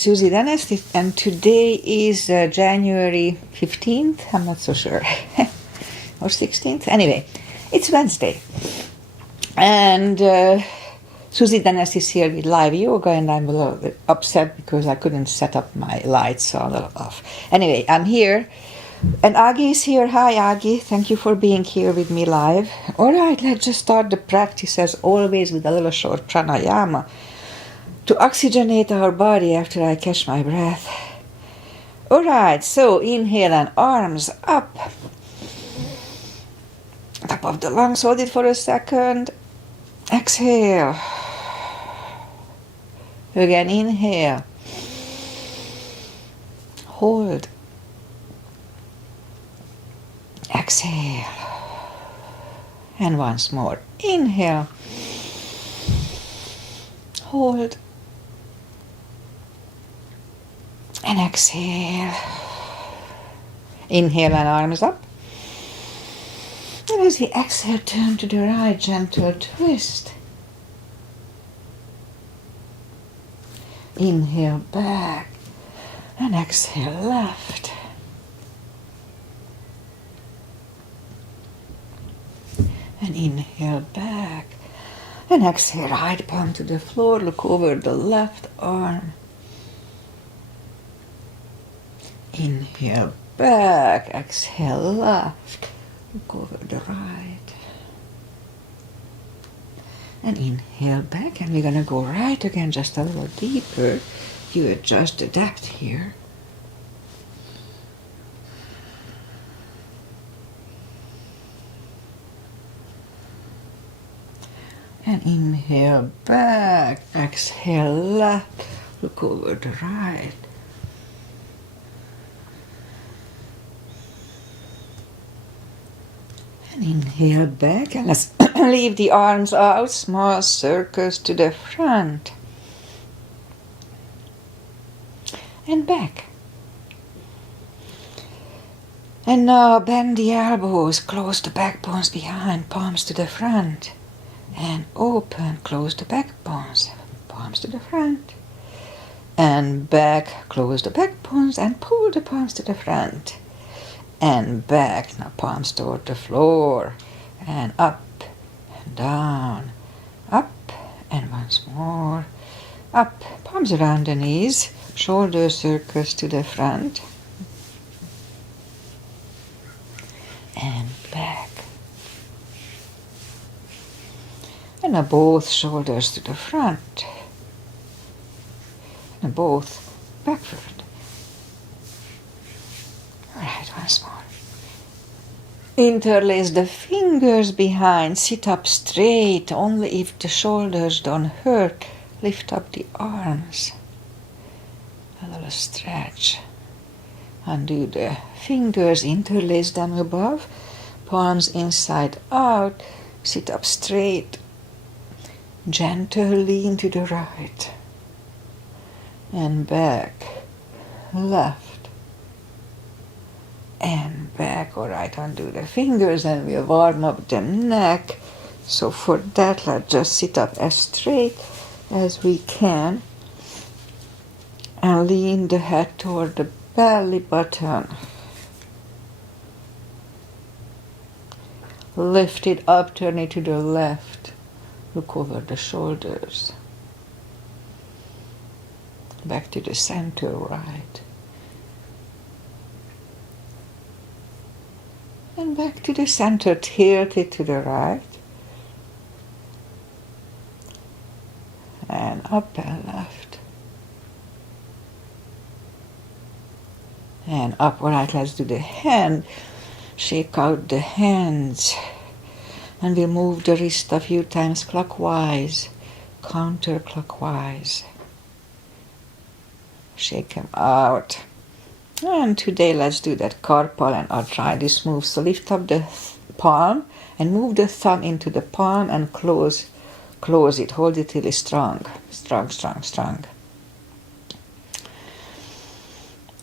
Susie Dennis, and today is January 15th, I'm not so sure, or 16th, anyway, it's Wednesday, and Susie Dennis is here with live yoga, and I'm a little bit upset because I couldn't set up my lights, so I'm a little off. Anyway, I'm here, and Agi is here. Hi Agi, thank you for being here with me live. Alright, let's just start the practice as always with a little short pranayama to oxygenate our body after I catch my breath. Alright, so inhale and arms up. Top of the lungs, hold it for a second. Exhale. Again, inhale. Hold. Exhale. And once more. Inhale. Hold. And exhale. Inhale and arms up. And as we exhale, turn to the right, gentle twist. Inhale back. And exhale left. And inhale back. And exhale, right palm to the floor. Look over the left arm. Inhale back, exhale left, look over the right. And inhale back, and we're going to go right again, just a little deeper. You adjust the depth here. And inhale back, exhale left, look over the right. And inhale back, and let's leave the arms out, small circles to the front. And back. And now bend the elbows, close the backbones behind, palms to the front. And open, close the backbones, palms to the front. And back, close the backbones and pull the palms to the front. And back, now palms toward the floor, and up, and down, up, and once more, up, palms around the knees, shoulder circles to the front, and back. And now both shoulders to the front, and both backward. Alright, once more. Interlace the fingers behind, sit up straight, only if the shoulders don't hurt. Lift up the arms. A little stretch. Undo the fingers, interlace them above, palms inside out, sit up straight. Gentle lean to the right. And back, left. And back, alright, undo the fingers, and we'll warm up the neck. So for that, let's just sit up as straight as we can. And lean the head toward the belly button. Lift it up, turn it to the left. Look over the shoulders. Back to the center, right. And back to the center, tilt it to the right. And up and left. And up, alright, let's do the hand. Shake out the hands. And we'll move the wrist a few times clockwise, counterclockwise. Shake them out. And today let's do that carpal and arthritis move. So lift up the palm and move the thumb into the palm and close it. Hold it till it's strong. Strong.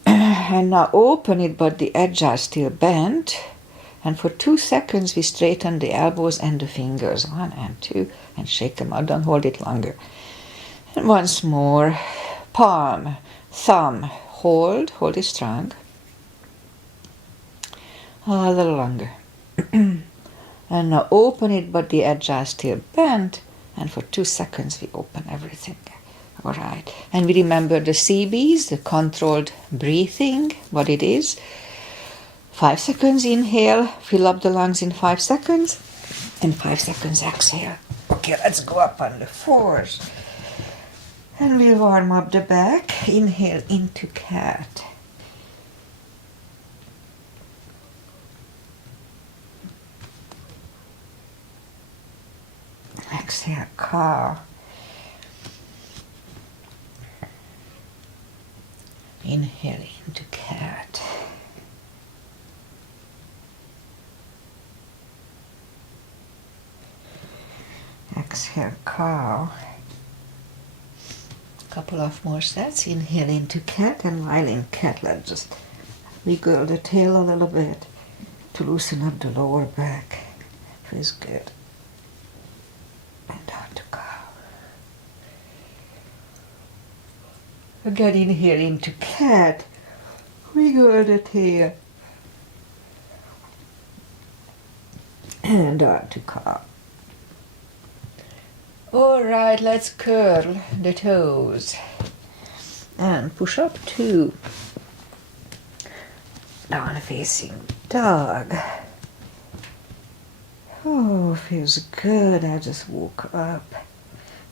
And now open it, but the edges are still bent. And for 2 seconds we straighten the elbows and the fingers. 1 and 2. And shake them out. Don't hold it longer. And once more. palm, thumb, hold it strong. A little longer. And now open it, but the edge are still bent, and for 2 seconds we open everything. All right, and we remember the CBs, the controlled breathing, what it is. 5 seconds inhale, fill up the lungs in 5 seconds, and 5 seconds exhale. Okay, let's go up on the fours. And we'll warm up the back. Inhale into cat. Exhale, cow. Inhale into cat. Exhale, cow. Couple of more sets. Inhale into cat, and while in cat, let's just wiggle the tail a little bit to loosen up the lower back. Feels good. And down to cow. Again, inhale into cat. Wiggle the tail. And down to cow. All right, let's curl the toes. And push up 2. Down facing dog. Oh, feels good. I just woke up.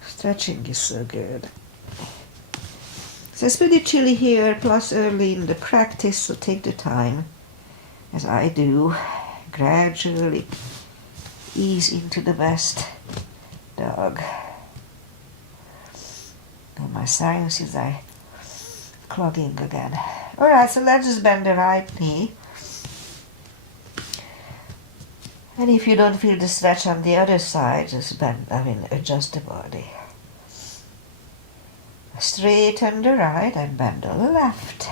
Stretching is so good. So it's pretty chilly here, plus early in the practice, so take the time, as I do, gradually ease into the best dog. Oh, my sinuses are clogging again. Alright, so let's just bend the right knee. And if you don't feel the stretch on the other side, just adjust the body. Straighten the right and bend the left.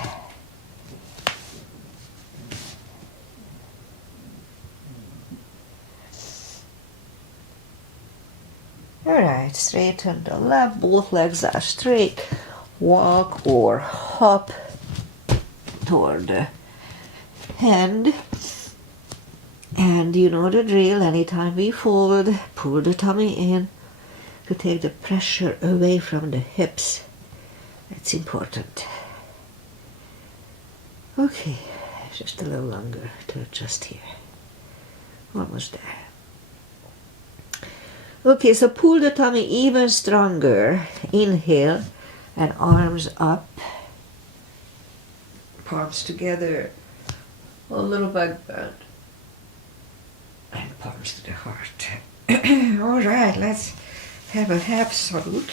Alright, straighten the left, both legs are straight. Walk or hop toward the hand. And you know the drill, anytime we fold, pull the tummy in to take the pressure away from the hips. It's important. Okay, just a little longer to adjust here. Almost there. Okay, so pull the tummy even stronger. Inhale and arms up. Palms together. A little back bend. And palms to the heart. All right, let's have a half salute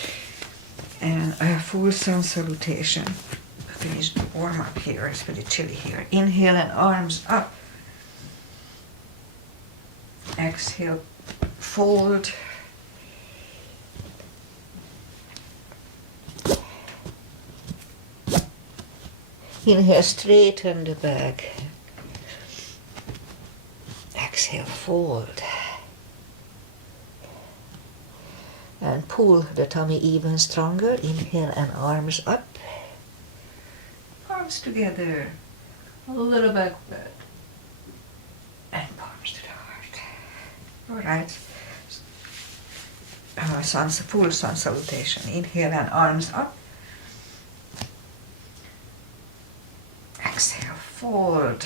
and a full sun salutation. Finish the warm up here. It's pretty chilly here. Inhale and arms up. Exhale, fold. Inhale, straighten the back. Exhale, fold. And pull the tummy even stronger. Inhale and arms up. Palms together. A little back bend. And palms to the heart. Alright. Full sun salutation. Inhale and arms up. Exhale, fold.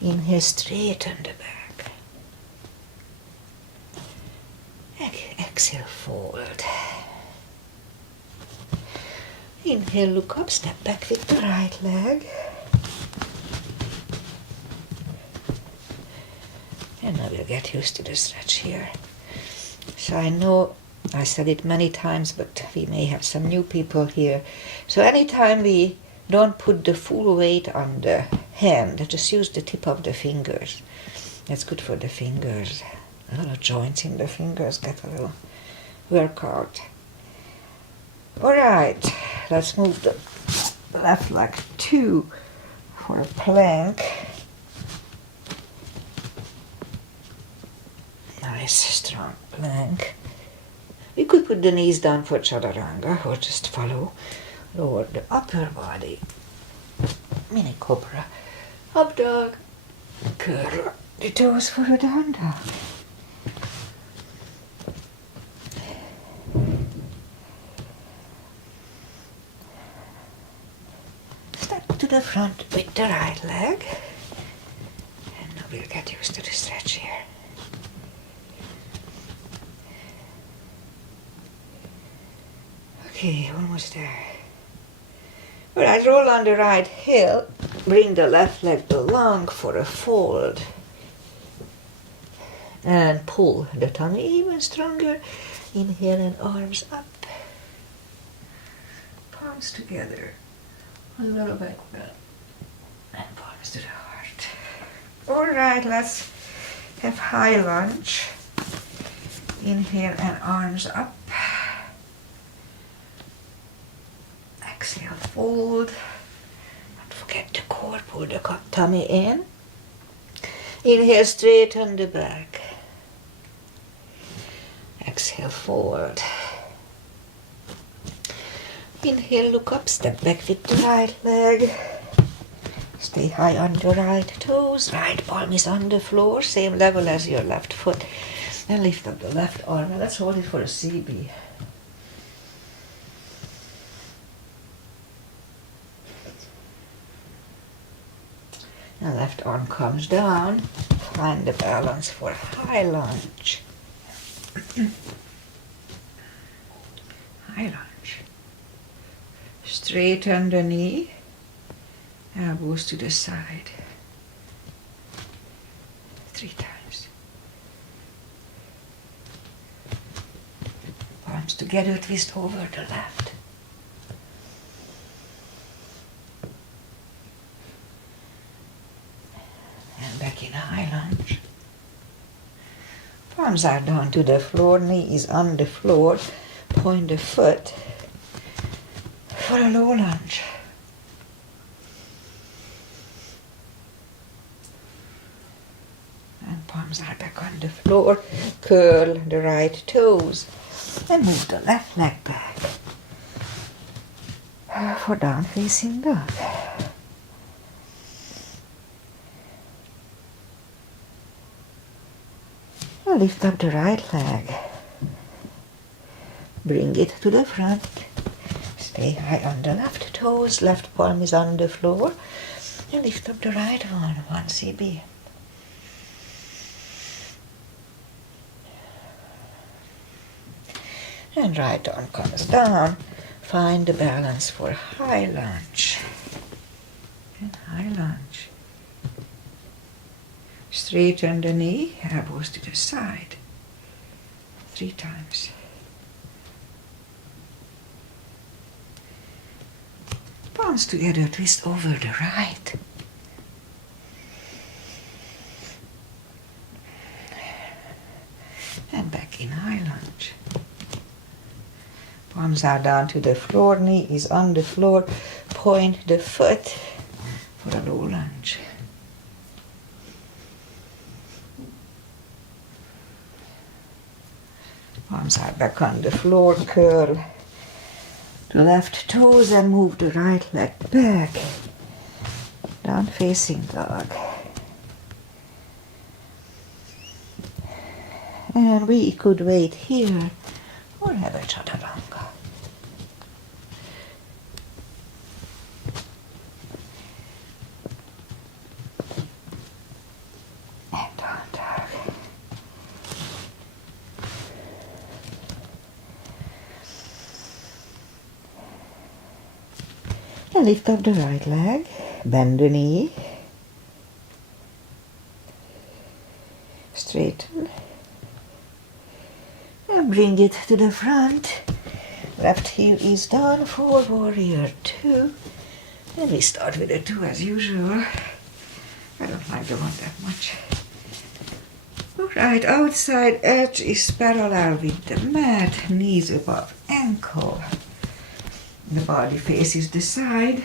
Inhale, straighten the back. Exhale, fold. Inhale, look up, step back with the right leg. And now we'll get used to the stretch here. So I know I said it many times, but we may have some new people here. So anytime we don't put the full weight on the hand, just use the tip of the fingers. That's good for the fingers. A little joints in the fingers get a little workout. Alright, let's move the left leg 2 for a plank. Nice strong plank. put the knees down for chaturanga, or just follow. Lower the upper body. Mini cobra. Up dog. Curl the toes for a down dog. Step to the front with the right leg. And now we'll get used to the stretch here. Okay, almost there. Alright, roll on the right heel. Bring the left leg along for a fold. And pull the tummy even stronger. Inhale and arms up. Palms together. A little bit down. And palms to the heart. Alright, let's have high lunge. Inhale and arms up. Exhale, fold. Don't forget the core, pull the tummy in. Inhale, straighten the back. Exhale, fold. Inhale, look up, step back with the right leg. Stay high on the right toes. Right palm is on the floor, same level as your left foot. And lift up the left arm. Now let's hold it for a CB. The left arm comes down. Find the balance for high lunge. High lunge. Straighten the knee. Elbows to the side. 3 times. Palms together, twist over the left. Back in high lunge. Palms are down to the floor, knee is on the floor. Point the foot for a low lunge. And palms are back on the floor. Curl the right toes and move the left leg back for down facing dog. Lift up the right leg. Bring it to the front. Stay high on the left toes. Left palm is on the floor. And lift up the right one. 1 CB. And right arm comes down. Find the balance for high lunge. And high lunge. Straighten the knee, elbows to the side. 3 times. Palms together, twist over the right. And back in high lunge. Palms are down to the floor, knee is on the floor. Point the foot for a low lunge. Palms are back on the floor, curl the left toes and move the right leg back. Down facing dog. And we could wait here or have a chaturanga. And down dog. And lift up the right leg, bend the knee, straighten, and bring it to the front. Left heel is down for warrior 2. And we start with a 2 as usual. I don't like the one that much. Alright, outside edge is parallel with the mat, knees above ankle. The body faces the side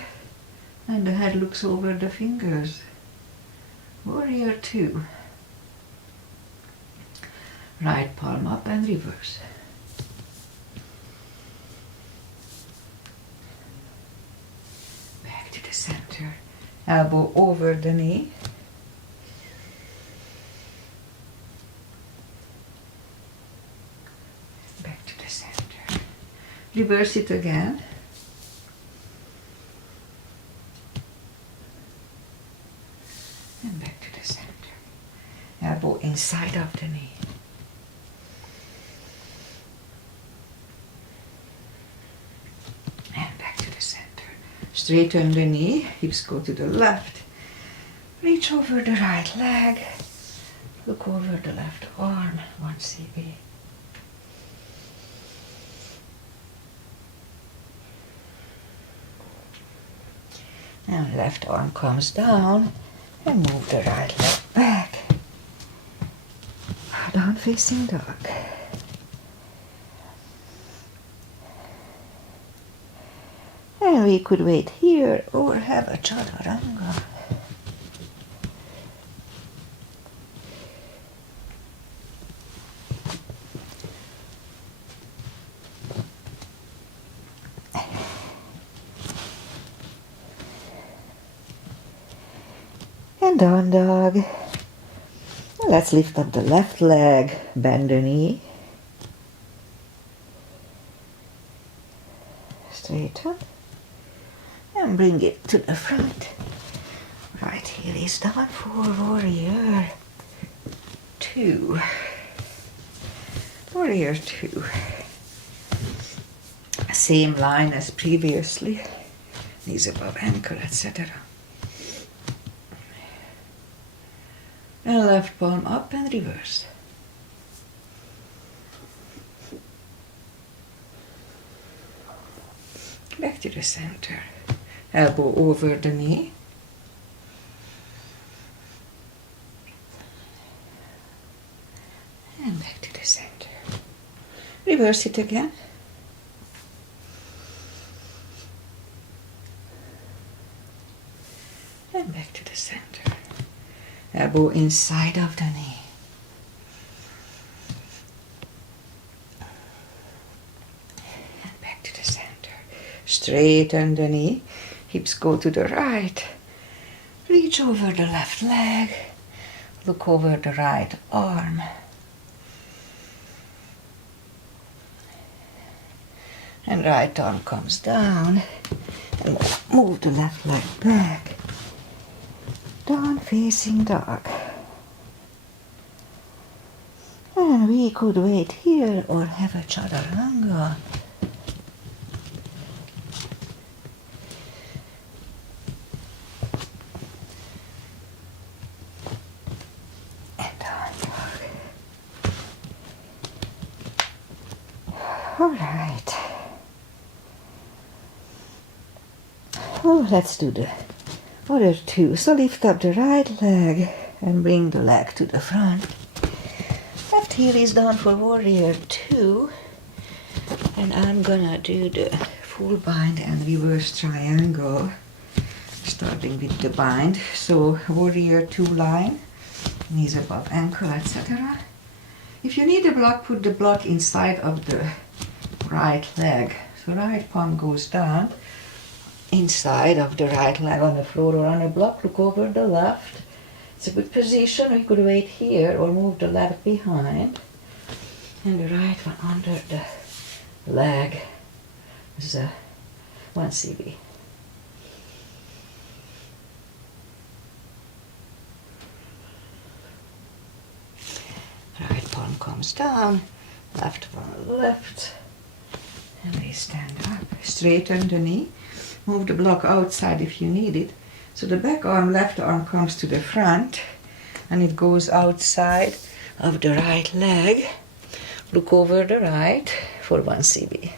and the head looks over the fingers. Warrior 2. Right palm up and reverse. center. Elbow over the knee. Back to the center. Reverse it again. And back to the center. Elbow inside of the knee. And back to the center. Straighten the knee, hips go to the left. Reach over the right leg. Look over the left arm, 1 cb. And left arm comes down and move the right leg back. Down facing dog. And we could wait here or have a chaturanga. And down dog. Let's lift up the left leg, bend the knee. Straighten. And bring it to the front. Right heel is down for warrior 2. Warrior 2. Same line as previously. Knees above ankle, etc. And left palm up and reverse. Back to the center. Elbow over the knee. And back to the center. Reverse it again. And back to the center. Elbow inside of the knee. And back to the center. Straighten the knee. Hips go to the right. Reach over the left leg. Look over the right arm. And right arm comes down. And move the left leg back. Down facing dog. And we could wait here or have a chaturanga. And down dog. All right. Oh, let's do the other 2. So lift up the right leg and bring the leg to the front. Left heel is down for warrior 2. And I'm gonna do the full bind and reverse triangle. Starting with the bind. So warrior 2 line. Knees above ankle, etc. If you need a block, put the block inside of the right leg. So right palm goes down. Inside of the right leg on the floor or on a block, look over the left. It's a good position. We could wait here or move the left behind. And the right one under the leg is 1 cb. Right palm comes down, left one left. And we stand up. Straighten the knee. Move the block outside if you need it. So the back arm, left arm comes to the front and it goes outside of the right leg. Look over the right for 1 cb.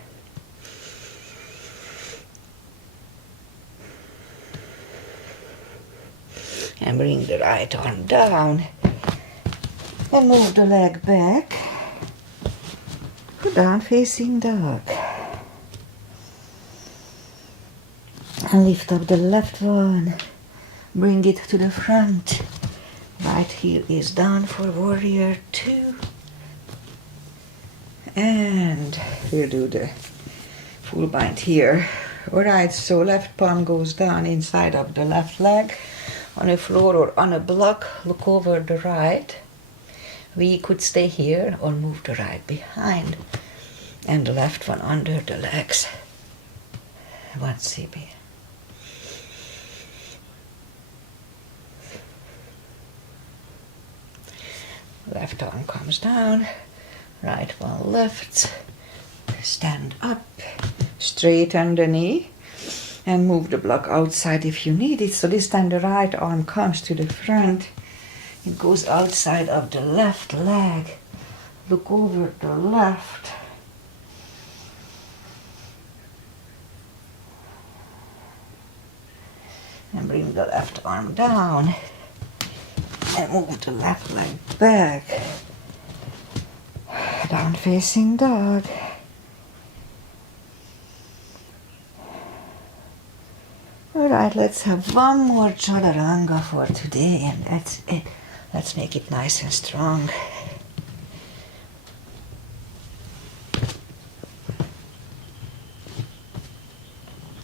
And bring the right arm down and move the leg back. Go down facing dog. And lift up the left one. Bring it to the front. Right heel is down for warrior 2. And we'll do the full bind here Alright, so left palm goes down inside of the left leg on a floor or on a block. Look over the right. We could stay here or move the right behind and the left one under the legs. 1 CB. Left arm comes down, right one lifts, stand up, straighten the knee, and move the block outside if you need it. So this time the right arm comes to the front, it goes outside of the left leg, look over the left, and bring the left arm down. And move the left leg back. Down facing dog. Alright, let's have one more chaturanga for today and that's it. Let's make it nice and strong.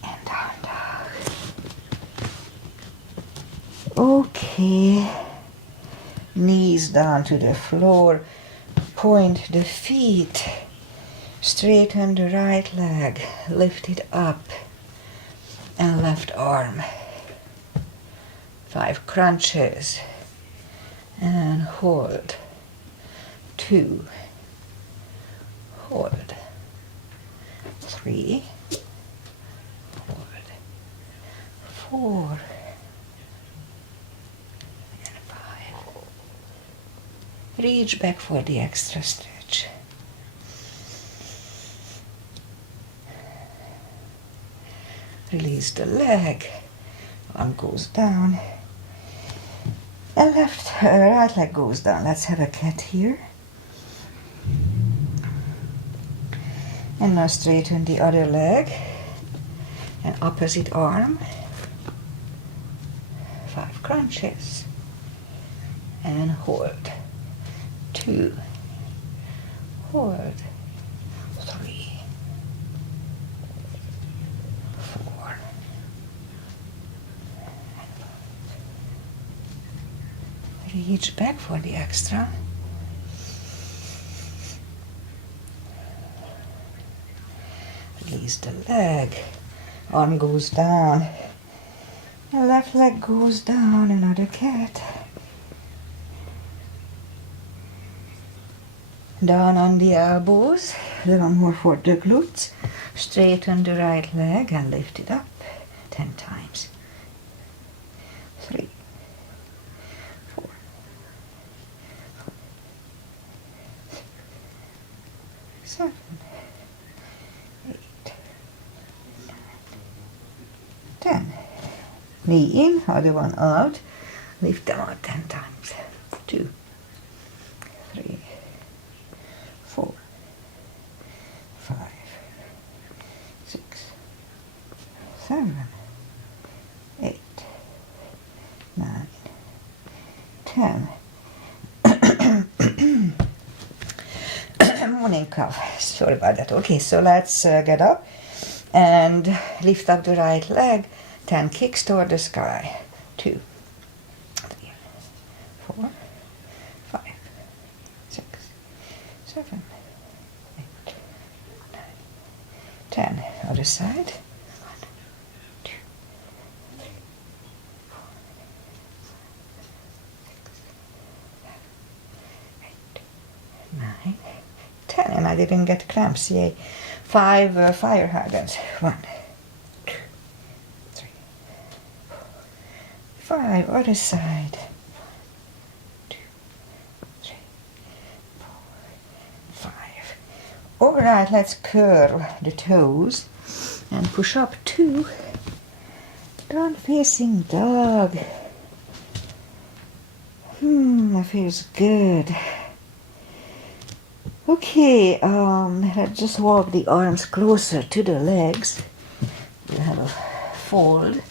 And down dog. Okay. Knees down to the floor, point the feet, straighten the right leg, lift it up, and left arm. 5 crunches, and hold. 2, hold. 3, hold. 4, reach back for the extra stretch. Release the leg, arm goes down, and right leg goes down. Let's have a cat here. And now straighten the other leg, and opposite arm. 5 crunches, and hold. 2, hold. 3, 4, reach back for the extra. Release the leg, arm goes down, the left leg goes down, another cat. Down on the elbows, a little more for the glutes. Straighten the right leg and lift it up 10 times. 3, 4, 7, 8, 9, 10. Knee in, other one out. Lift them out 10 times. 2, 3, 4, 5, 6, 7, 8, 9, 10. Morning cough. Sorry about that. Okay, so let's get up and lift up the right leg. 10 kicks toward the sky. 2, 3, 4, 5, 6, 7, 8, 9, 10. Other side. 1, 2, 3, 4, 5, 6, 7, 8, 9, 10. And I didn't get cramps. Yay. 5 fire hydrants. 1, 2, 3, 4, 5. Other side. 1, 2, 3, 4, 5. All right, let's curl the toes and push up 2. Down facing dog. That feels good. Okay, let's just walk the arms closer to the legs. We'll have a fold.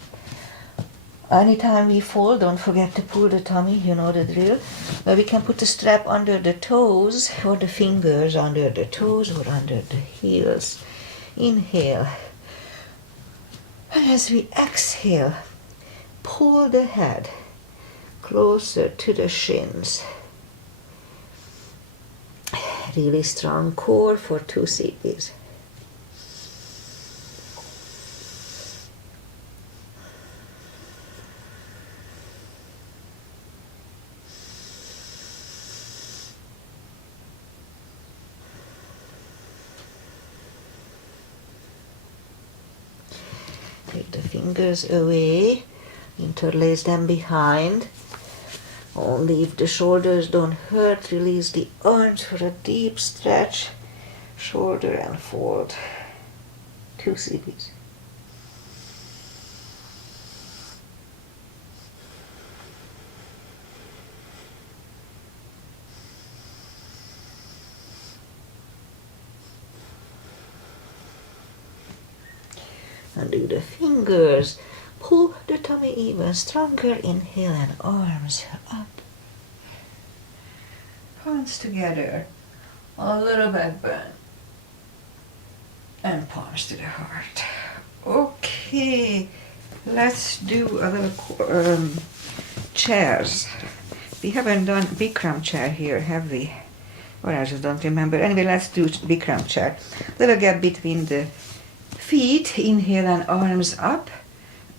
Anytime we fold, don't forget to pull the tummy, you know the drill. But we can put the strap under the toes or the fingers under the toes or under the heels. Inhale. And as we exhale, pull the head closer to the shins. Really strong core for 2 CPs. Take the fingers away, interlace them behind. Only if the shoulders don't hurt, release the arms for a deep stretch. Shoulder and fold. 2 CPs. Undo the fingers. Pull the tummy even stronger. Inhale and arms up. Palms together. A little back bend. And palms to the heart. Okay, let's do a little chairs. We haven't done Bikram chair here, have we? Or I just don't remember. Anyway, let's do Bikram chair. Little gap between the feet. Inhale and arms up.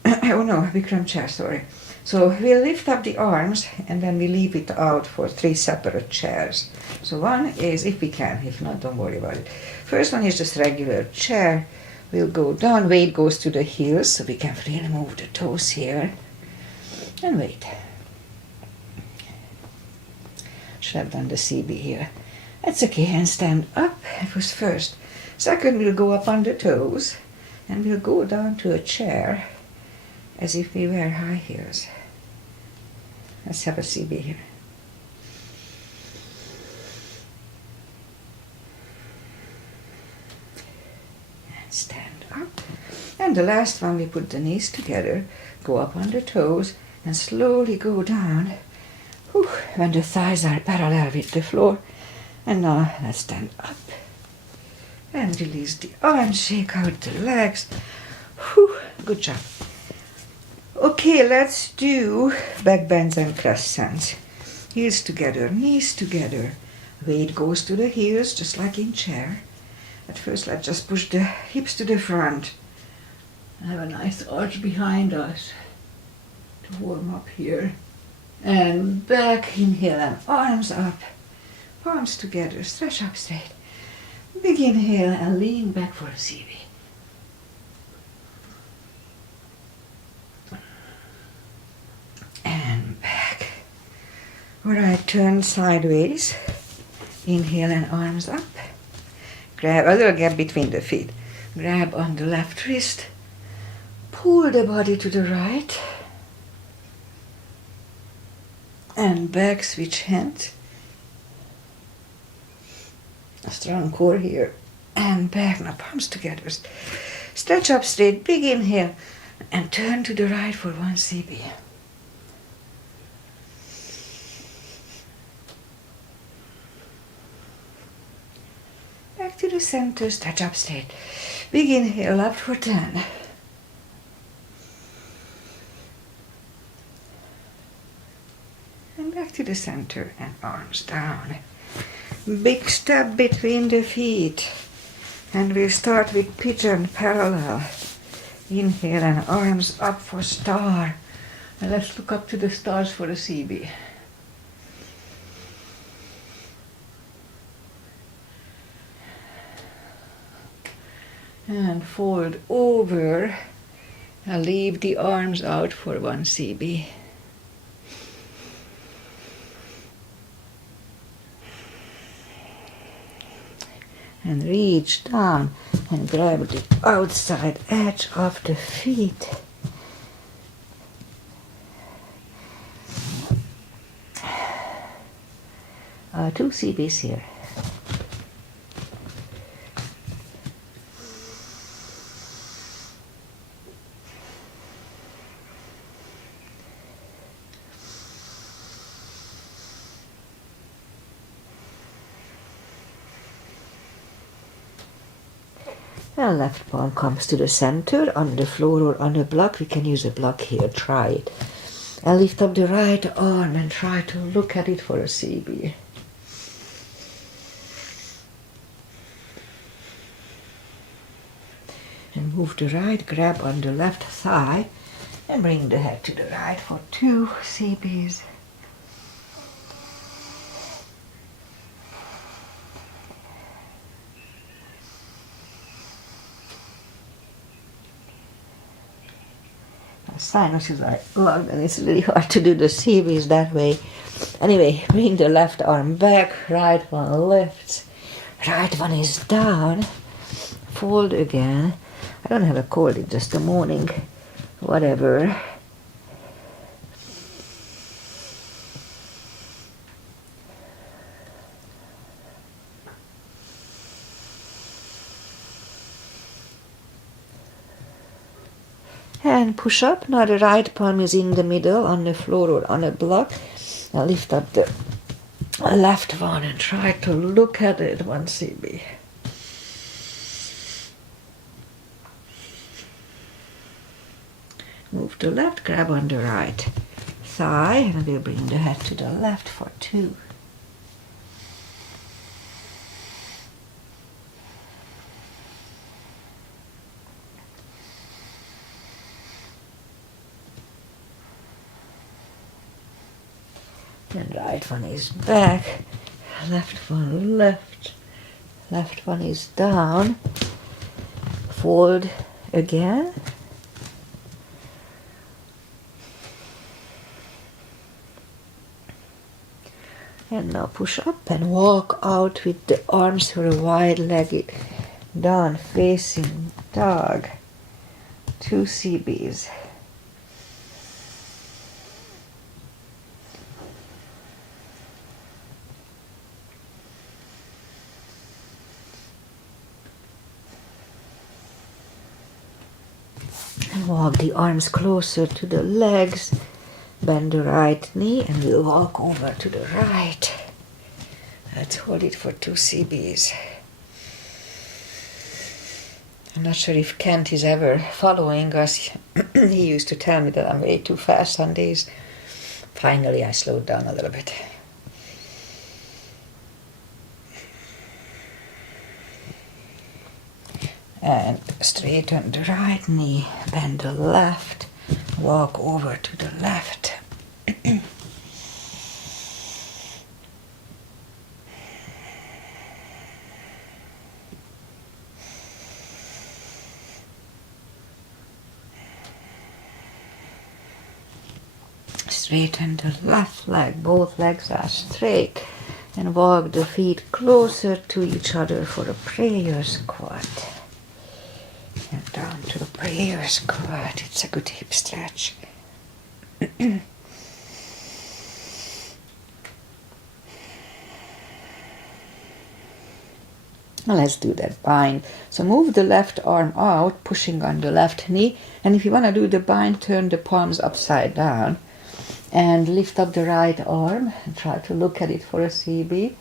Oh no, Bikram chair, sorry. So we'll lift up the arms and then we leave it out for 3 separate chairs. So one is, if we can, if not, don't worry about it. First one is just regular chair. We'll go down, weight goes to the heels, so we can really move the toes here. And wait. Should have done the CB here. That's okay, and stand up. It was first. Second, we'll go up on the toes and we'll go down to a chair as if we wear high heels. Let's have a CB here. And stand up. And the last one, we put the knees together, go up on the toes, and slowly go down. Whew, when the thighs are parallel with the floor. And now let's stand up. And release the arms, shake out the legs. Whew, good job. Okay, let's do back bends and crescents. Heels together, knees together. Weight goes to the heels, just like in chair. At first, let's just push the hips to the front. And have a nice arch behind us to warm up here. And back, inhale and arms up. Palms together, stretch up straight. Big inhale and lean back for a CB. And back. Right, turn sideways. Inhale and arms up. Grab a little gap between the feet. Grab on the left wrist. Pull the body to the right. And back, switch hands. A strong core here. And back, now palms together. Stretch up straight, big inhale. And turn to the right for 1 CB. Back to the center, stretch up straight. Big inhale, up for 10. And back to the center and arms down. Big step between the feet. And we'll start with pigeon parallel. Inhale and arms up for star. And let's look up to the stars for a CB. And fold over and leave the arms out for 1 CB. And reach down and grab the outside edge of the feet. Two CBs here. And left palm comes to the center on the floor or on a block. We can use a block here, try it. And lift up the right arm and try to look at it for a CB. And move the right, grab on the left thigh and bring the head to the right for 2 CBs. My sinuses are clogged and it's really hard to do the CBs that way. Anyway, bring the left arm back, right one lifts, right one is down, fold again. I don't have a cold, it's just the morning, whatever. And push up. Now the right palm is in the middle on the floor or on a block. Now lift up the left one and try to look at it, 1 CB. Move to left, grab on the right thigh, and we'll bring the head to the left for 2. And right one is back, left one left one is down, fold again. And now push up and walk out with the arms for a wide-legged down facing dog. 2 CBs. And walk the arms closer to the legs. Bend the right knee and we'll walk over to the right. Let's hold it for 2 CBs. I'm not sure if Kent is ever following us. He used to tell me that I'm way too fast on these. Finally, I slowed down a little bit. And straighten the right knee, bend the left, walk over to the left. Straighten the left leg, both legs are straight, and walk the feet closer to each other for a prayer squat. And down to a prayer squat. It's a good hip stretch. Now let's do that bind. So move the left arm out, pushing on the left knee. And if you want to do the bind, turn the palms upside down. And lift up the right arm and try to look at it for a CB.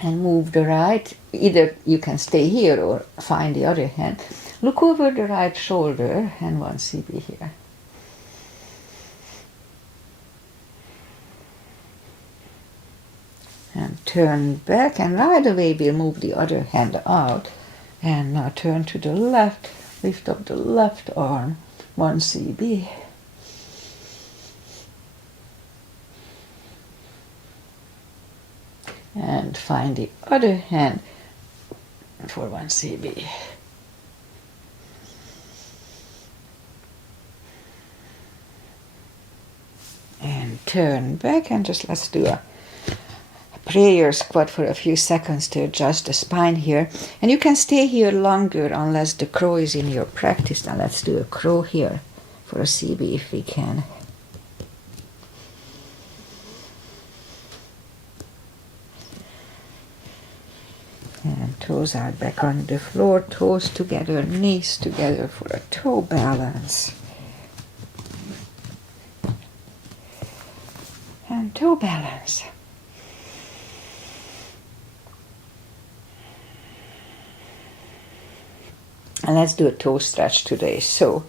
And move the right, either you can stay here or find the other hand. Look over the right shoulder and 1 CB here. And turn back, and right away we'll move the other hand out. And now turn to the left, lift up the left arm, 1 CB. And find the other hand for 1 CB. And turn back and just let's do a prayer squat for a few seconds to adjust the spine here. And you can stay here longer unless the crow is in your practice. Now let's do a crow here for a CB if we can. And toes are back on the floor, toes together, knees together for a toe balance. And toe balance. And let's do a toe stretch today. So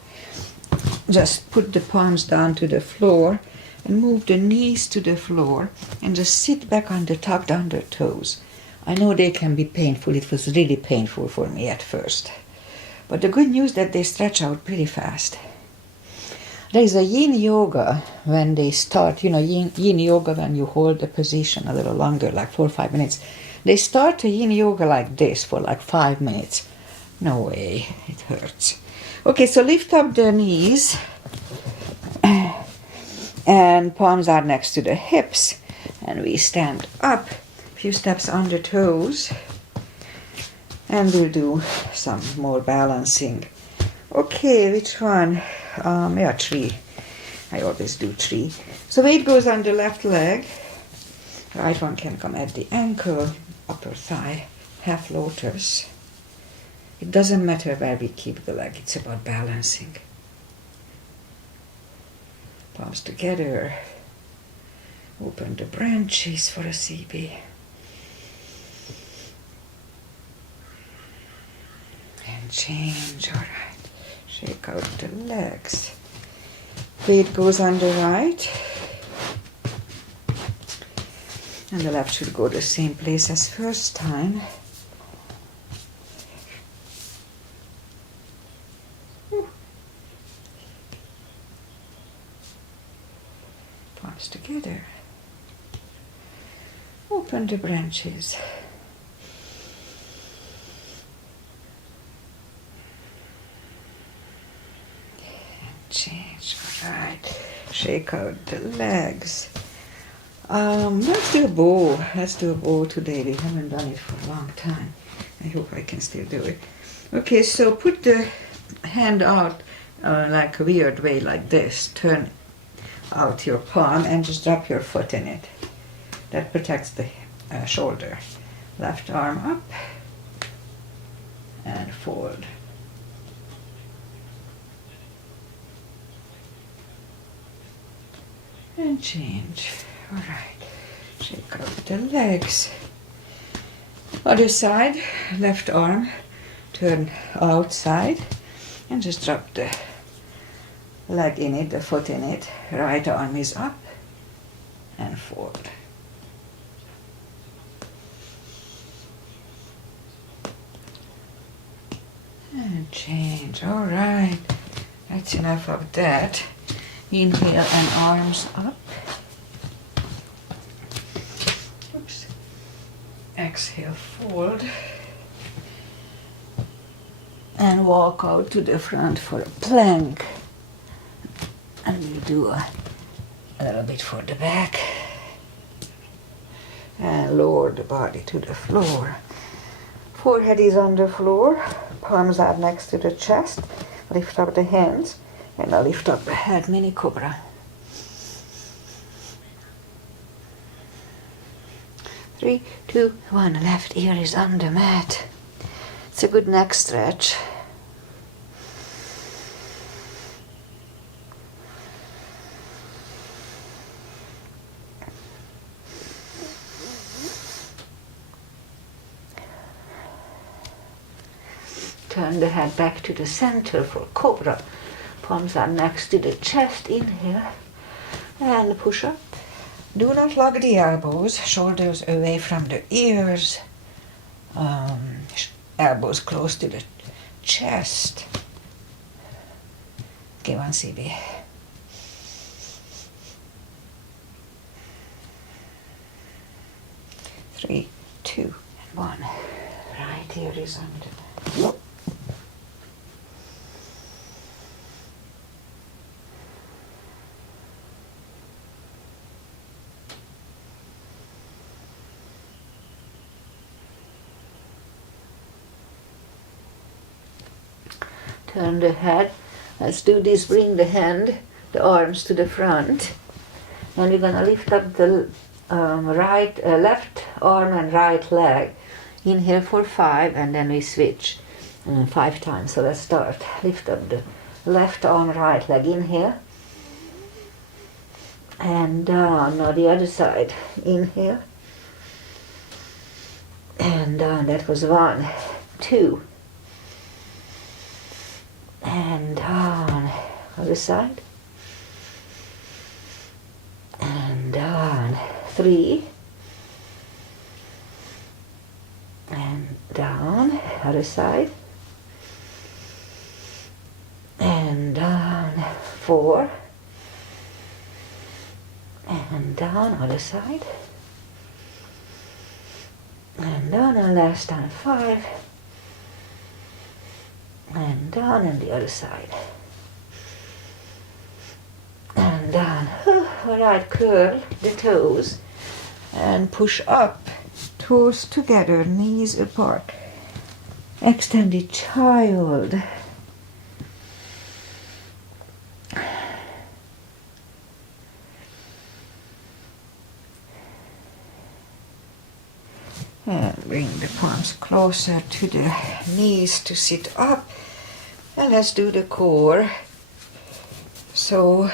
just put the palms down to the floor and move the knees to the floor and just sit back on the tucked under toes. I know they can be painful. It was really painful for me at first. But the good news that they stretch out pretty fast. There is a yin yoga when they start, yin yoga when you hold the position a little longer, like 4 or 5 minutes. They start a yin yoga like this for like 5 minutes. No way, it hurts. Okay, so lift up the knees and palms are next to the hips and we stand up, a few steps on the toes, and we'll do some more balancing. Okay, which one? Yeah, 3. I always do 3. So weight goes on the left leg. Right one can come at the ankle, upper thigh, half lotus. It doesn't matter where we keep the leg, it's about balancing. Palms together. Open the branches for a CB. And change, alright. Shake out the legs. Weight goes on the right. And the left should go the same place as first time. Palms together. Open the branches. Change, alright. Shake out the legs. Let's do a bow. Let's do a bow today. We haven't done it for a long time. I hope I can still do it. Okay, so put the hand out like a weird way, like this. Turn out your palm and just drop your foot in it. That protects the shoulder. Left arm up and fold. And change. Alright. Shake out the legs. Other side, left arm, turn outside and just drop the leg in it, the foot in it. Right arm is up and fold. And change. Alright. That's enough of that. Inhale and arms up. Oops. Exhale, fold. And walk out to the front for a plank. And we'll do a little bit for the back. And lower the body to the floor. Forehead is on the floor. Palms are next to the chest. Lift up the hands. And I lift up the head, mini cobra. 3, 2, 1. Left ear is on the mat. It's a good neck stretch. Turn the head back to the center for cobra. Palms are next to the chest. Inhale and push up. Do not lock the elbows, shoulders away from the ears, elbows close to the chest. Okay, one CB. Three, two, and 1. Right ear is on the turn the head. Let's do this. Bring the hand, the arms to the front. And we're going to lift up the left arm and right leg. Inhale for 5 and then we switch 5 times. So let's start. Lift up the left arm, right leg. Inhale. And down. Now the other side. Inhale. And down. That was 1, 2. and down, other side, and down, 3, and down, other side, and down, 4, and down, other side, and down, and last time, 5, and down, and the other side, and down. Alright, curl the toes and push up, toes together, knees apart. Extended child. And bring the palms closer to the knees to sit up. And let's do the core. So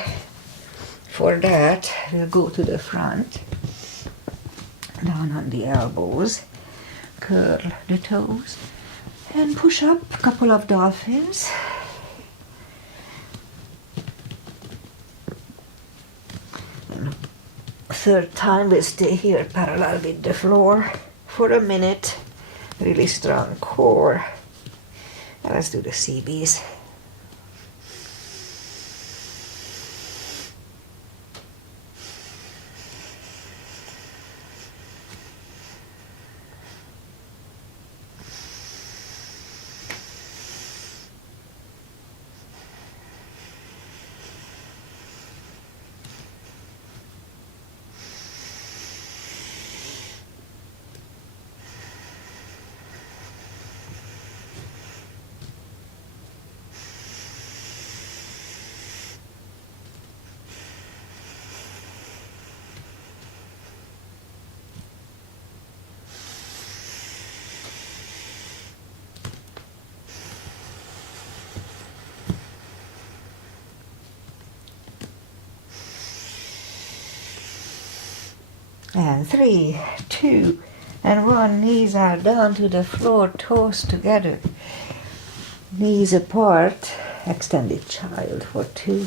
for that, we'll go to the front, down on the elbows, curl the toes, and push up a couple of dolphins. And third time, we'll stay here parallel with the floor for a minute. Really strong core. And let's do the CBs. And 3, 2, and 1. Knees are down to the floor, toes together, knees apart. Extended child for 2.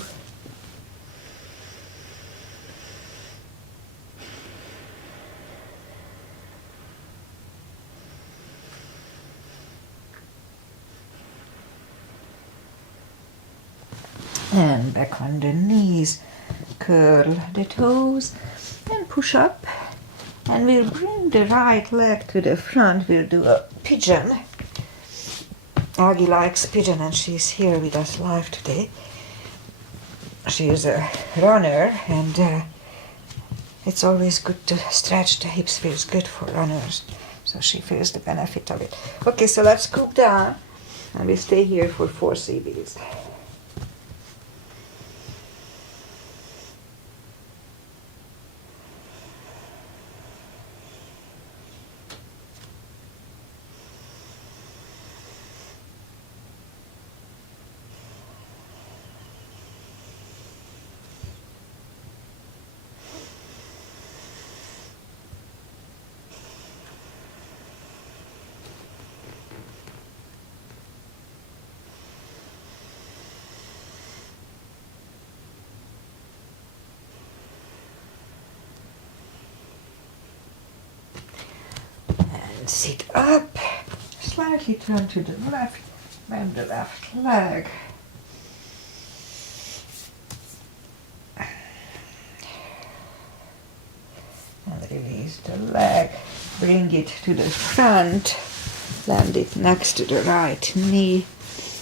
And back on the knees, curl the toes and push up. And we'll bring the right leg to the front. We'll do a pigeon. Aggie likes pigeon and she's here with us live today. She is a runner and it's always good to stretch the hips. Feels good for runners. So she feels the benefit of it. Okay, so let's scoop down and we'll stay here for 4 CBs. Sit up, slightly turn to the left, bend the left leg. And release the leg, bring it to the front, land it next to the right knee.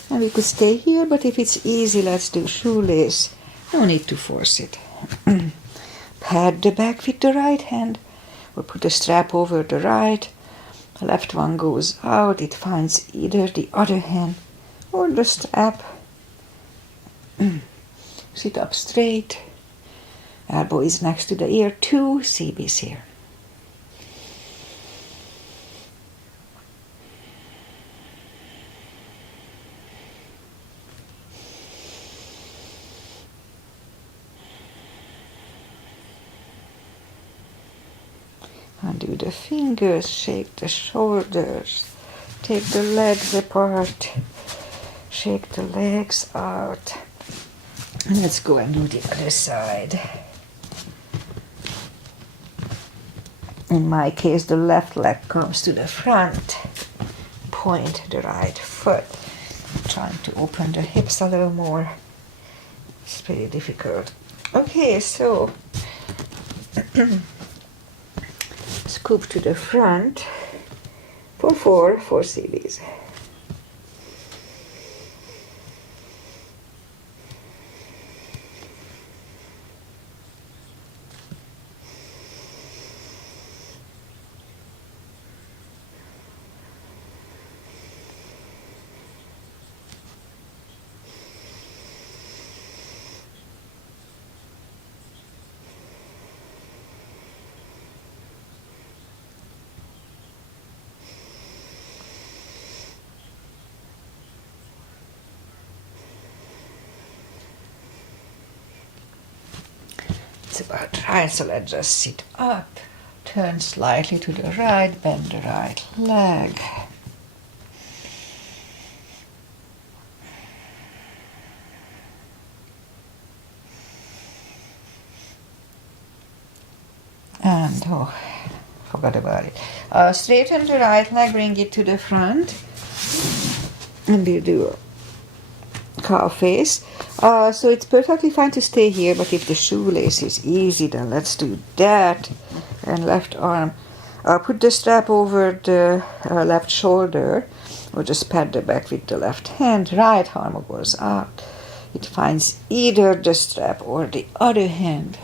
And we could stay here, but if it's easy, let's do shoelace. No need to force it. Pad the back with the right hand, or put a strap over the right. The left one goes out, it finds either the other hand or the strap. Sit up straight. Elbow is next to the ear. 2 CBs here. Undo the fingers, shake the shoulders, take the legs apart, Shake the legs out. And let's go and do the other side. In my case, the left leg comes to the front. Point the right foot. Trying to open the hips a little more. It's pretty difficult. Okay, so scoop to the front for four series. It's about right, so let's just sit up, turn slightly to the right, bend the right leg. And, oh, forgot about it. Straighten the right leg, bring it to the front, and we'll do a cow face. So it's perfectly fine to stay here, but if the shoelace is easy, then let's do that. And left arm, put the strap over the left shoulder, or just pat the back with the left hand. Right arm goes out. It finds either the strap or the other hand.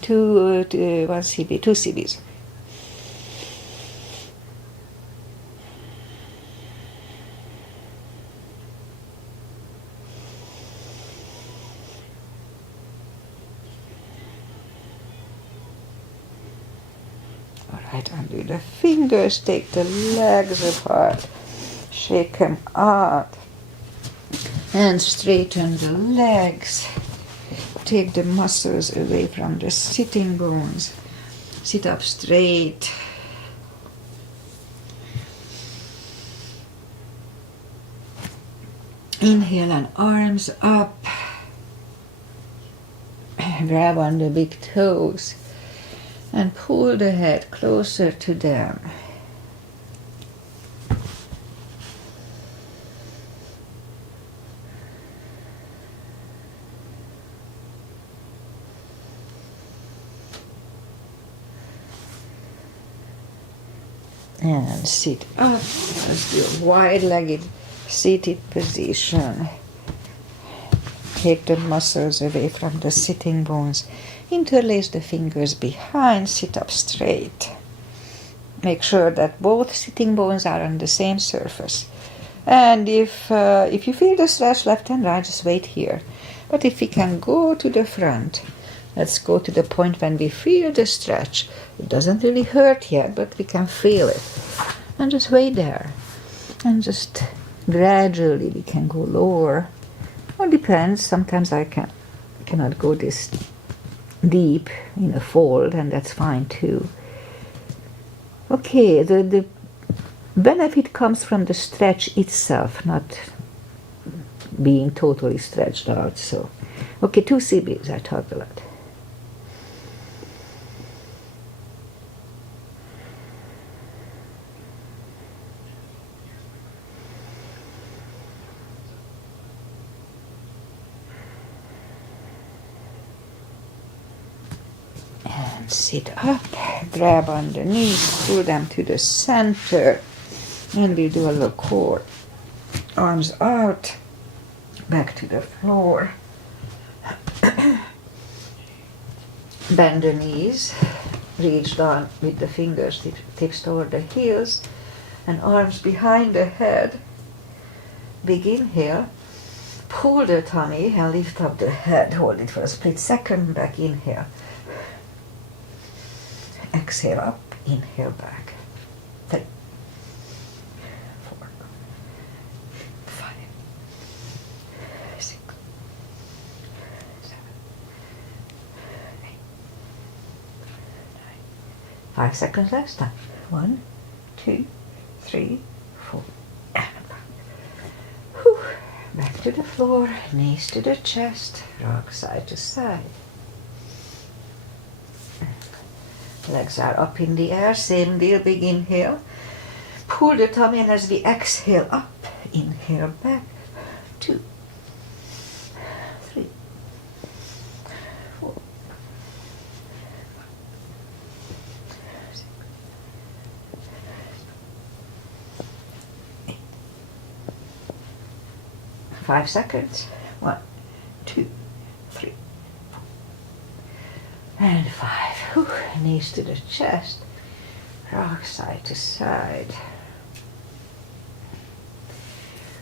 Two CBs. Alright, undo the fingers, take the legs apart, shake them out, and straighten the legs. Take the muscles away from the sitting bones. Sit up straight. Inhale and arms up. Grab on the big toes and pull the head closer to them. And sit up. Let's do a wide-legged seated position. Take the muscles away from the sitting bones. Interlace the fingers behind. Sit up straight. Make sure that both sitting bones are on the same surface. And if you feel the stretch left and right, just wait here. But if we can go to the front, let's go to the point when we feel the stretch. It doesn't really hurt yet, but we can feel it. And just wait there. And just gradually we can go lower. It depends. Sometimes I cannot go this deep in a fold, and that's fine too. Okay, the benefit comes from the stretch itself, not being totally stretched out. So, okay, 2 CBs, I talked a lot. And sit up, grab on the knees, pull them to the center, and we'll do a little core. Arms out, back to the floor. Bend the knees, reach down with the fingers, tips toward the heels, and arms behind the head. Big inhale, pull the tummy and lift up the head. Hold it for a split second, back inhale. Exhale up, inhale back. 3, 4, 5, 6, 7, 8, 9. 5 seconds left. Time. 1, 2, 3, 4, and 5. Whew. to the floor, knees to the chest, rock side to side. Legs are up in the air, same deal, big inhale. Pull the tummy, and as we exhale up, inhale back. 2, 3, 4, 5 seconds. 1, 2, 3, 4, and 5. Whew. Knees to the chest, rock side to side.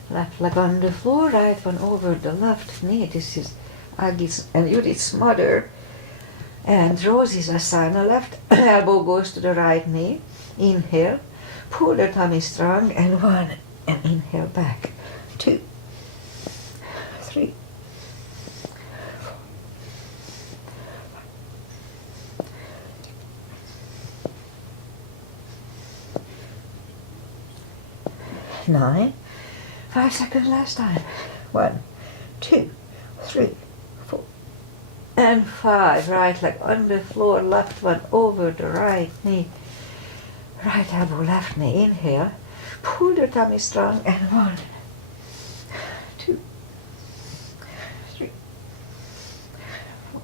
Left leg on the floor, right one over the left knee. This is Agi's and Judith's mother. And Rosie's asana. Left elbow goes to the right knee. Inhale, pull the tummy strong, and 1, and inhale back. 2, 3, 9. 5 seconds last time. 1, 2, 3, 4, and 5. Right leg on the floor, left one over the right knee. Right elbow, left knee. Inhale, pull the tummy strong, and 1, 2, 3, 4.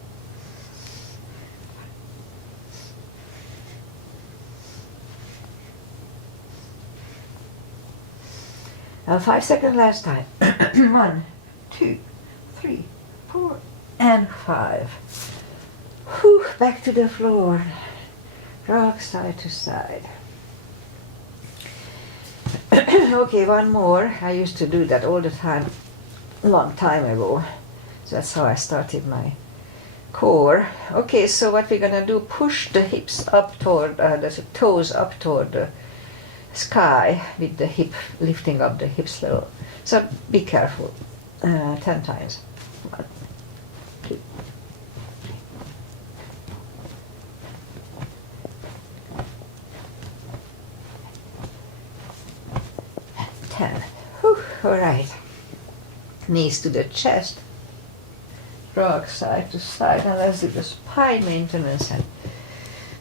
Now 5 seconds last time. 1, 2, 3, 4, and 5. Whew, back to the floor. Rock side to side. Okay, one more. I used to do that all the time, long time ago. So that's how I started my core. Okay, so what we're gonna do, push the hips up toward, the toes up toward the sky with the hip, lifting up the hips a little. So be careful. 10 times. 1, 2, 10. Whew, all right. Knees to the chest, rock side to side, and let's do the spine maintenance and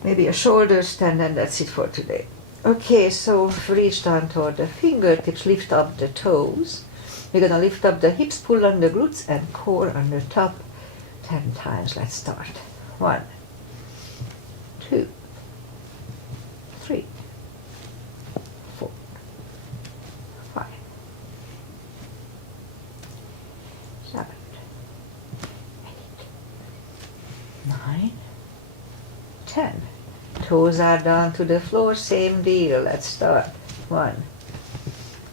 maybe a shoulder stand, and that's it for today. Okay, so reach down toward the fingertips, lift up the toes. We're gonna lift up the hips, pull on the glutes, and core on the top 10 times. Let's start. 1, 2, 3, 4, 5, 7, 8, 9, 10. Toes are down to the floor, same deal. Let's start. 1,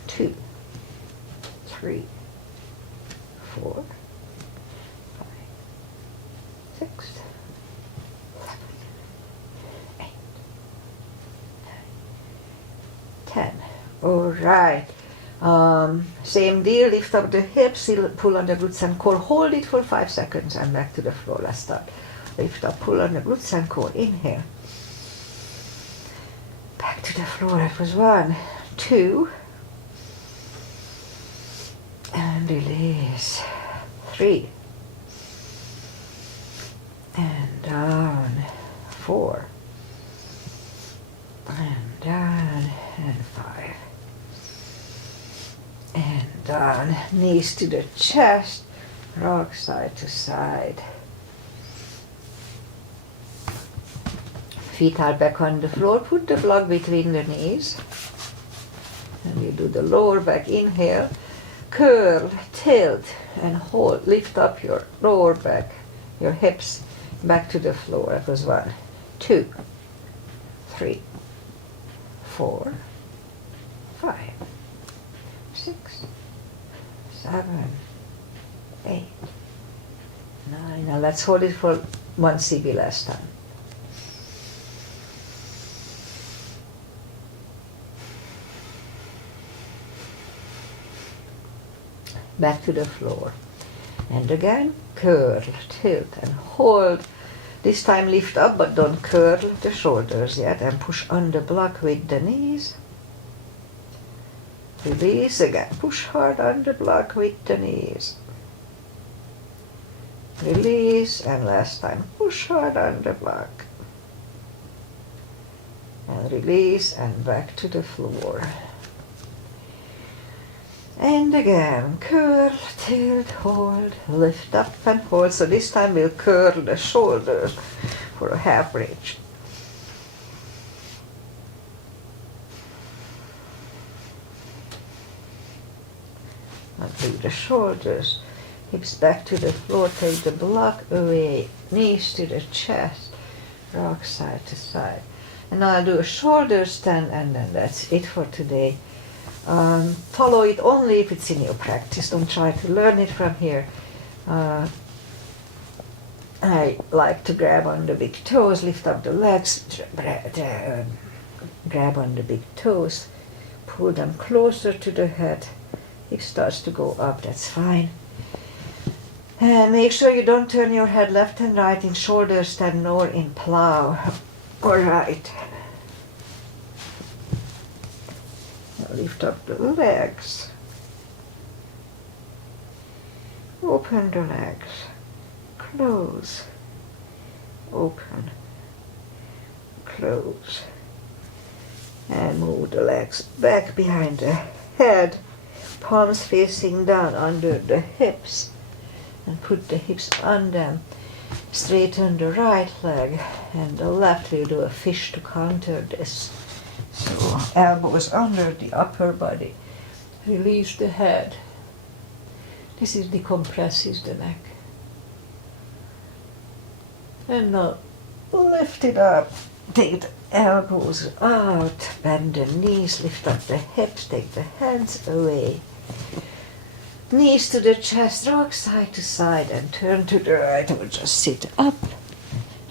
2, 3, 4, 5, 6, 7, 8, 9, 10. All right. Same deal. Lift up the hips, pull on the glutes and core. Hold it for 5 seconds and back to the floor. Let's start. Lift up, pull on the glutes and core. Inhale. Back to the floor. That was 1, 2, and release. 3, and down. 4, and down, and 5, and down. Knees to the chest, rock side to side. Feet are back on the floor. Put the block between the knees. And you do the lower back. Inhale, curl, tilt, and hold. Lift up your lower back, your hips, back to the floor. That was 1, 2, 3, 4, 5, 6, 7, 8, 9. Now let's hold it for 1 CB last time. Back to the floor. And again, curl, tilt, and hold. This time lift up, but don't curl the shoulders yet, and push on the block with the knees. Release again. Push hard on the block with the knees. Release, and last time. Push hard on the block. And release, and back to the floor. And again, curl, tilt, hold, lift up and hold. So this time we'll curl the shoulders for a half bridge. Undo the shoulders, hips back to the floor, take the block away, knees to the chest, rock side to side. And now I'll do a shoulder stand, and then that's it for today. Follow it only if it's in your practice. Don't try to learn it from here. I like to grab on the big toes, lift up the legs, grab on the big toes, pull them closer to the head. It starts to go up, that's fine. And make sure you don't turn your head left and right in shoulder stand nor in plow or right. Now lift up the legs. Open the legs. Close. Open. Close. And move the legs back behind the head. Palms facing down under the hips, and put the hips on them. Straighten the right leg, and the left will do a fish to counter this. So elbows under the upper body. Release the head. This is decompresses the neck. And now lift it up. Take the elbows out, bend the knees, lift up the hips, take the hands away. Knees to the chest, rock side to side, and turn to the right, or just sit up.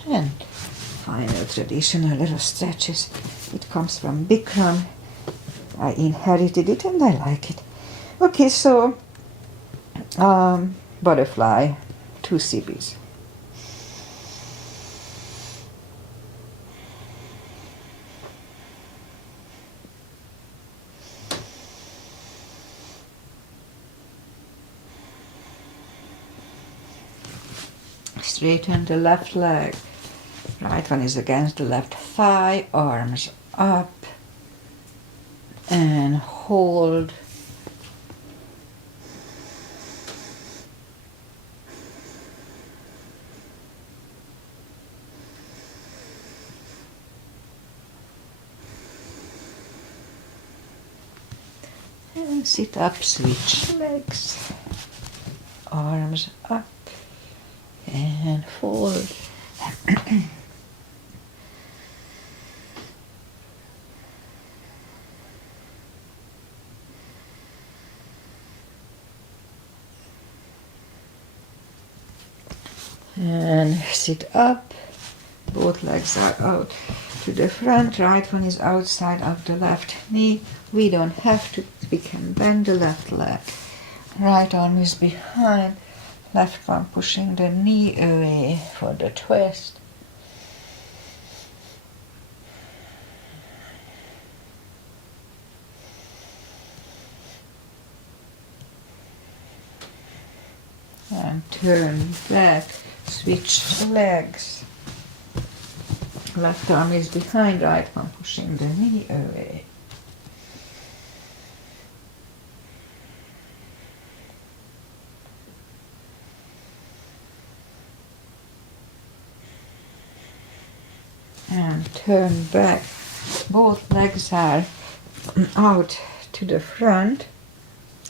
And final traditional little stretches. It comes from Bikram. I inherited it and I like it. Okay, so butterfly, 2 CBs. Straighten the left leg. Right one is against the left thigh, arms up, and hold. And sit up, switch legs, arms up, and fold. And sit up, both legs are out to the front, right one is outside of the left knee. We don't have to, we can bend the left leg. Right arm is behind, left one pushing the knee away for the twist. And turn back, switch legs. Left arm is behind, right one pushing the knee away. And turn back. Both legs are out to the front.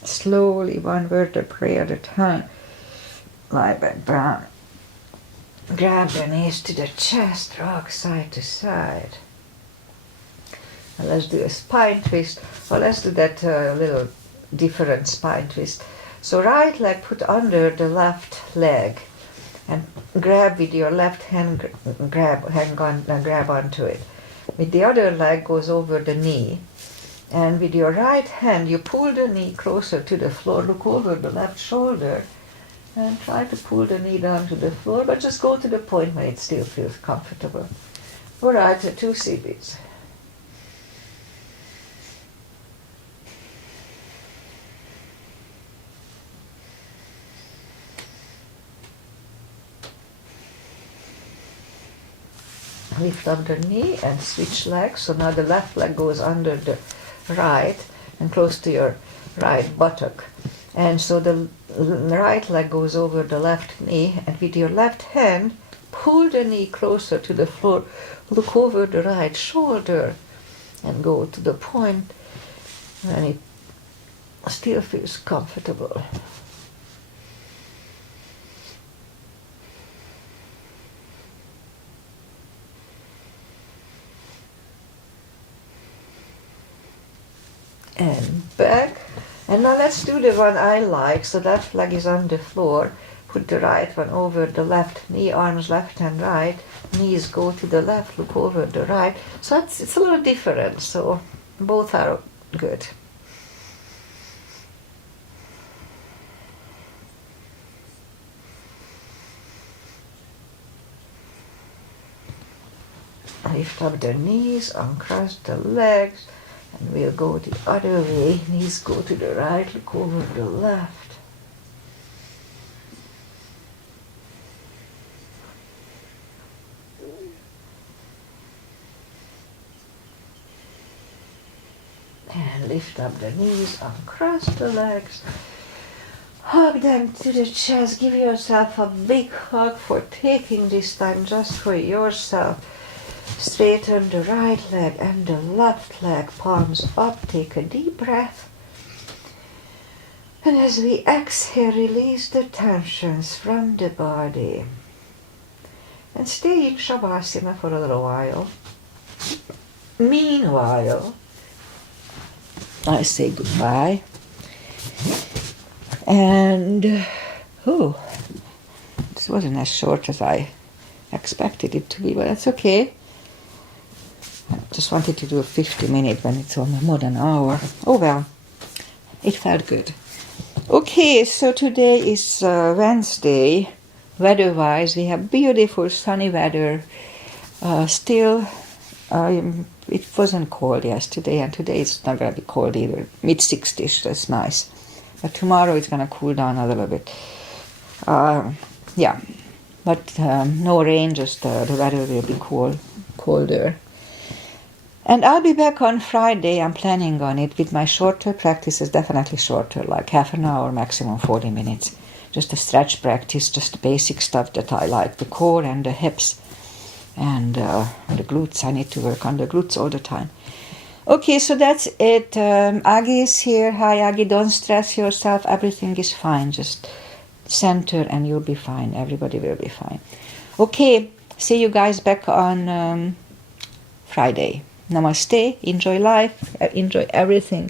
Slowly, one vertebrae at a time. Lie back down. Grab the knees to the chest, rock side to side. And let's do a spine twist. Or let's do that little different spine twist. So right leg put under the left leg. And grab with your left hand, grab onto it. With the other leg goes over the knee. And with your right hand, you pull the knee closer to the floor, look over the left shoulder, and try to pull the knee down to the floor, but just go to the point where it still feels comfortable. All right, 2 CBs. Lift up the knee and switch legs. So now the left leg goes under the right and close to your right buttock. And so the right leg goes over the left knee, and with your left hand, pull the knee closer to the floor. Look over the right shoulder and go to the point when it still feels comfortable. And back. And now let's do the one I like. So left leg is on the floor. Put the right one over the left knee, arms left and right. Knees go to the left, look over the right. So it's a little different. So both are good. Lift up the knees, uncross the legs. And we'll go the other way. Knees go to the right, look over the left. And lift up the knees, uncross the legs. Hug them to the chest. Give yourself a big hug for taking this time just for yourself. Straighten the right leg and the left leg, palms up, take a deep breath. And as we exhale, release the tensions from the body. And stay in Shavasana for a little while. Meanwhile, I say goodbye. And, this wasn't as short as I expected it to be, but that's okay. I just wanted to do a 50-minute when it's almost more than an hour. Oh well, it felt good. Okay, so today is Wednesday. Weather-wise, we have beautiful sunny weather. Still, it wasn't cold yesterday, and today it's not going to be cold either. Mid-60s, that's nice. But tomorrow it's going to cool down a little bit. Yeah, but no rain, just the weather will be colder. And I'll be back on Friday. I'm planning on it with my shorter practices, definitely shorter, like half an hour, maximum 40 minutes. Just a stretch practice, just the basic stuff that I like, the core and the hips and the glutes. I need to work on the glutes all the time. Okay, so that's it. Aggie is here. Hi, Aggie. Don't stress yourself. Everything is fine. Just center and you'll be fine. Everybody will be fine. Okay, see you guys back on Friday. Namaste. Enjoy life. Enjoy everything.